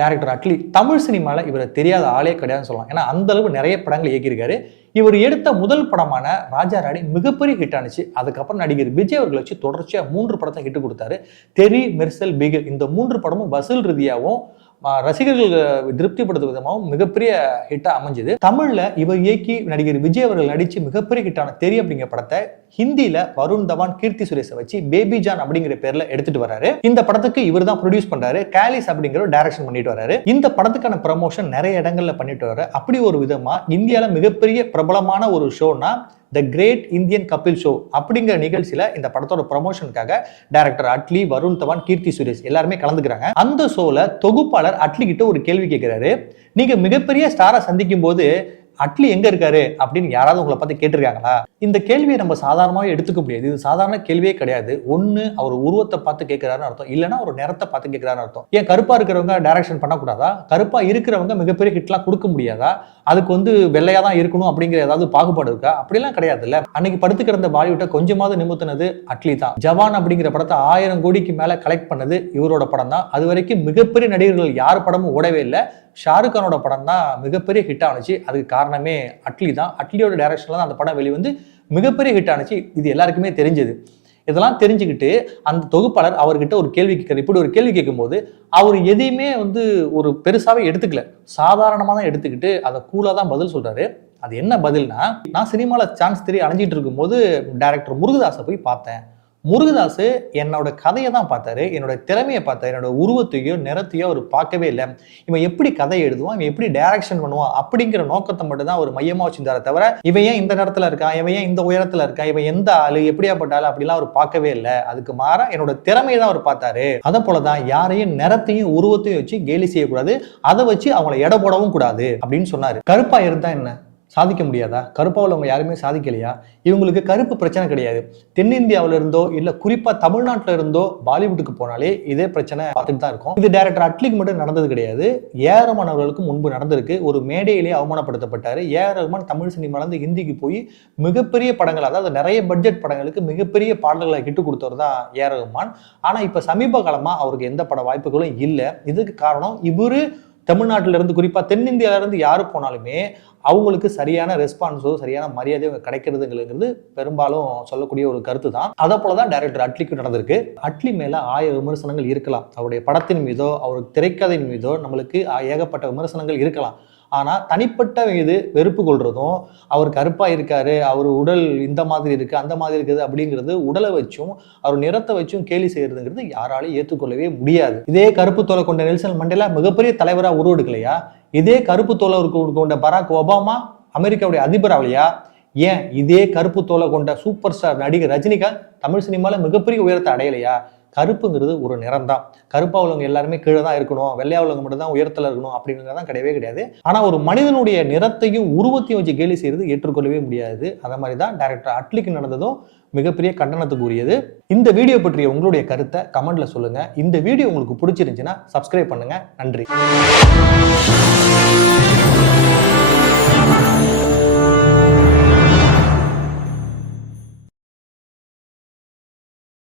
Director Atlee Tamil சினிமாவில் இவரை தெரியாத ஆளே கிடையாதுன்னு சொல்லலாம். ஏன்னா அந்த அளவு நிறைய படங்கள் இயக்கியிருக்காரு. இவர் எடுத்த முதல் படமான ராஜா ராணி மிகப்பெரிய ஹிட் ஆனிச்சு. அதுக்கப்புறம் நடிகர் விஜய் அவர்கள் வச்சு தொடர்ச்சியா 3 படத்தை ஹிட் கொடுத்தாரு. தெரி, மெர்சல், பிகில் இந்த 3 படமும் வசூல் ரீதியாகவும் ரசிகர்கள் திருப்திப்படுத்தும் விதமாகவும் மிகப்பெரிய ஹிட்டா அமைஞ்சது. தமிழ்ல இவர் இயக்கி நடிகர் விஜய் அவர்கள் நடிச்சு மிகப்பெரிய ஹிட்டான தெரி அப்படிங்கிற படத்தை ஹிந்தியில வருண் தவான், கீர்த்தி சுரேஷை வச்சு பேபி ஜான் அப்படிங்கிற பேர்ல எடுத்துட்டு வராரு. இந்த படத்துக்கு இவர் தான் ப்ரொடியூஸ் பண்றாரு. கேலிஸ் அப்படிங்கிற டைரக்ஷன் பண்ணிட்டு வராரு. இந்த படத்துக்கான ப்ரமோஷன் நிறைய இடங்கள்ல பண்ணிட்டு வர்றாரு. அப்படி ஒரு விதமா இந்தியால மிகப்பெரிய பிரபலமான ஒரு ஷோனா the great Indian Kapil show அப்படிங்கிற நிகழ்ச்சியில இந்த படத்தோட ப்ரமோஷனுக்காக டைரக்டர் அட்லி, வருண் தவான், கீர்த்தி சுரேஷ் எல்லாருமே கலந்துக்கிறாங்க. அந்த ஷோல தொகுப்பாளர் அட்லி கிட்ட ஒரு கேள்வி கேட்கிறாரு. நீங்க மிகப்பெரிய ஸ்டாரை சந்திக்கும் போது அட்லி எங்க இருக்காரு அப்படின்னு யாராவது உங்களை பார்த்து கேட்டிருக்காங்களா? இந்த கேள்வியை நம்ம சாதாரணமாக எடுத்துக்க முடியாது. இது சாதாரண கேள்வியே கிடையாது. ஒன்னு அவர் உருவத்தை பார்த்து கேட்கிறாருன்னு அர்த்தம், இல்லைன்னா ஒரு நிறத்தை பார்த்து கேட்கிறாருன்னு அர்த்தம். ஏன் கருப்பா இருக்கிறவங்க டைரக்ஷன் பண்ணக்கூடாதா? கருப்பா இருக்கிறவங்க மிகப்பெரிய ஹிட்லாம் கொடுக்க முடியாதா? அதுக்கு வெள்ளையா தான் இருக்கணும் அப்படிங்கிற ஏதாவது பாகுபாடு இருக்கா? அப்படிலாம் கிடையாது இல்ல. அன்னைக்கு படுத்து கிடந்த பாலிவுட்டை கொஞ்சமாவது நிமித்தினது அட்லி தான். ஜவான் அப்படிங்கிற படத்தை 1000 கோடிக்கு மேல கலெக்ட் பண்ணது இவரோட படம் தான். அது வரைக்கும் மிகப்பெரிய நடிகர்கள் யார் படமும் ஓடவே இல்லை. ஷாருக் கானோட படம் தான் மிகப்பெரிய ஹிட் ஆனிச்சு. அதுக்கு காரணமே அட்லி தான். அட்லியோட டைரக்ஷன்ல தான் அந்த படம் வெளிவந்து மிகப்பெரிய ஹிட் ஆனிச்சு. இது எல்லாருக்குமே தெரிஞ்சது. இதெல்லாம் தெரிஞ்சுக்கிட்டு அந்த தொகுப்பாளர் அவர்கிட்ட ஒரு கேள்வி கேட்கிறார். இப்படி ஒரு கேள்வி கேட்கும்போது அவர் எதையுமே ஒரு பெருசாவே எடுத்துக்கல, சாதாரணமா தான் எடுத்துக்கிட்டு அதை கூலா தான் பதில் சொல்றாரு. அது என்ன பதில்னா, நான் சினிமால சான்ஸ் தெரிய அலைஞ்சிட்டு இருக்கும் போது டைரக்டர் முருகதாஸை போய் பார்த்தேன். முருகதாஸ் என்னோட கதையை தான் பார்த்தாரு, என்னோட திறமையை பார்த்தாரு, என்னோட உருவத்தையோ நிறத்தையோ அவர் பார்க்கவே இல்லை. இவன் எப்படி கதை எழுதுவான், இவன் எப்படி டைரக்ஷன் பண்ணுவான் அப்படிங்கிற நோக்கத்தை மட்டும் தான் அவர் மையமா வச்சிருந்தார தவிர இவன் ஏன் இந்த நேரத்துல இருக்கான், இவன் ஏன் இந்த உயரத்துல இருக்கான், இவன் எந்த ஆளு, எப்படியாப்பட்ட ஆளு அப்படிலாம் அவர் பார்க்கவே இல்லை. அதுக்கு மாறா என்னோட திறமையை தான் அவர் பார்த்தாரு. அதை போலதான் யாரையும் நிறத்தையும் உருவத்தையும் வச்சு கேலி செய்யக்கூடாது, அதை வச்சு அவங்களை எடை போடவும் கூடாது அப்படின்னு சொன்னாரு. கருப்பா இருந்தா என்ன சாதிக்க முடியாதா? கருப்பாவில் அவங்க யாருமே சாதிக்கலையா? இவங்களுக்கு கருப்பு பிரச்சனை கிடையாது. தென்னிந்தியாவில இருந்தோ இல்ல குறிப்பா தமிழ்நாட்டில இருந்தோ பாலிவுட்டுக்கு போனாலே இதே பிரச்சனை பார்த்துட்டு தான் இருக்கும். இது டைரக்டர் அட்லிக்கு மட்டும் நடந்தது கிடையாது. ஏஆர் ரஹ்மான் அவர்களுக்கு முன்பு நடந்திருக்கு. ஒரு மேடையிலேயே அவமானப்படுத்தப்பட்டாரு. ஏஆர் ரஹ்மான் தமிழ் சினிமால இருந்து ஹிந்திக்கு போய் மிகப்பெரிய படங்கள், அதாவது நிறைய பட்ஜெட் படங்களுக்கு மிகப்பெரிய பாடல்களை கிட்டு கொடுத்தவர் தான் ஏஆர் ரஹ்மான். ஆனா இப்ப சமீப காலமா அவருக்கு எந்த பட வாய்ப்புகளும் இல்லை. இதுக்கு காரணம் இவரு தமிழ்நாட்டில இருந்து குறிப்பா தென்னிந்தியாவில இருந்து யாரு போனாலுமே அவங்களுக்கு சரியான ரெஸ்பான்ஸோ சரியான மரியாதையோ கிடைக்கிறதுங்கிறது பெரும்பாலும் சொல்லக்கூடிய ஒரு கருத்து தான். அதை போலதான் டைரக்டர் அட்லிக்கு நடந்திருக்கு. அட்லி மேல 1000 விமர்சனங்கள் இருக்கலாம். அவருடைய படத்தின் மீதோ அவருடைய திரைக்கதையின் மீதோ நம்மளுக்கு ஏகப்பட்ட விமர்சனங்கள் இருக்கலாம். ஆனா தனிப்பட்ட மீது வெறுப்பு கொள்றதும், அவர் கருப்பா இருக்காரு, அவர் உடல் இந்த மாதிரி இருக்கு அந்த மாதிரி இருக்குது அப்படிங்கிறது, உடலை வச்சும் அவர் நிறத்தை வச்சும் கேலி செய்யறதுங்கிறது யாராலையும் ஏற்றுக்கொள்ளவே முடியாது. இதே கருப்பு தோலை கொண்ட நெல்சன் மண்டேலா மிகப்பெரிய தலைவரா உருவெடுக்கலையா? இதே கருப்பு தோலை கொண்ட பராக் ஒபாமா அமெரிக்காவுடைய அதிபர் ஆகலையா? ஏன் இதே கருப்பு தோலை கொண்ட சூப்பர் ஸ்டார் நடிகர் ரஜினிகாந்த் தமிழ் சினிமால மிகப்பெரிய உயரத்தை அடையலையா? கருப்புங்கிறது ஒரு நிறம் தான். கருப்பா உள்ளவங்க எல்லாருமே கீழே தான் இருக்கணும், வெள்ளையா உள்ளவங்க மட்டும் தான் உயரத்துல இருக்கணும் அப்படிங்கிறதான் கிடையவே கிடையாது. ஆனா ஒரு மனிதனுடைய நிறத்தையும் உருவத்தையும் வச்சு கேலி செய்யறது ஏற்றுக்கொள்ளவே முடியாது. அதே மாதிரி தான் டைரக்டர் அட்லிக்கு நடந்ததும் மிகப்பெரிய கண்டனத்துக்கு உரியது. இந்த வீடியோ பற்றிய உங்களுடைய கருத்தை கமெண்ட்ல சொல்லுங்க. இந்த வீடியோ உங்களுக்கு பிடிச்சிருந்துச்சுன்னா சப்ஸ்கிரைப் பண்ணுங்க. நன்றி.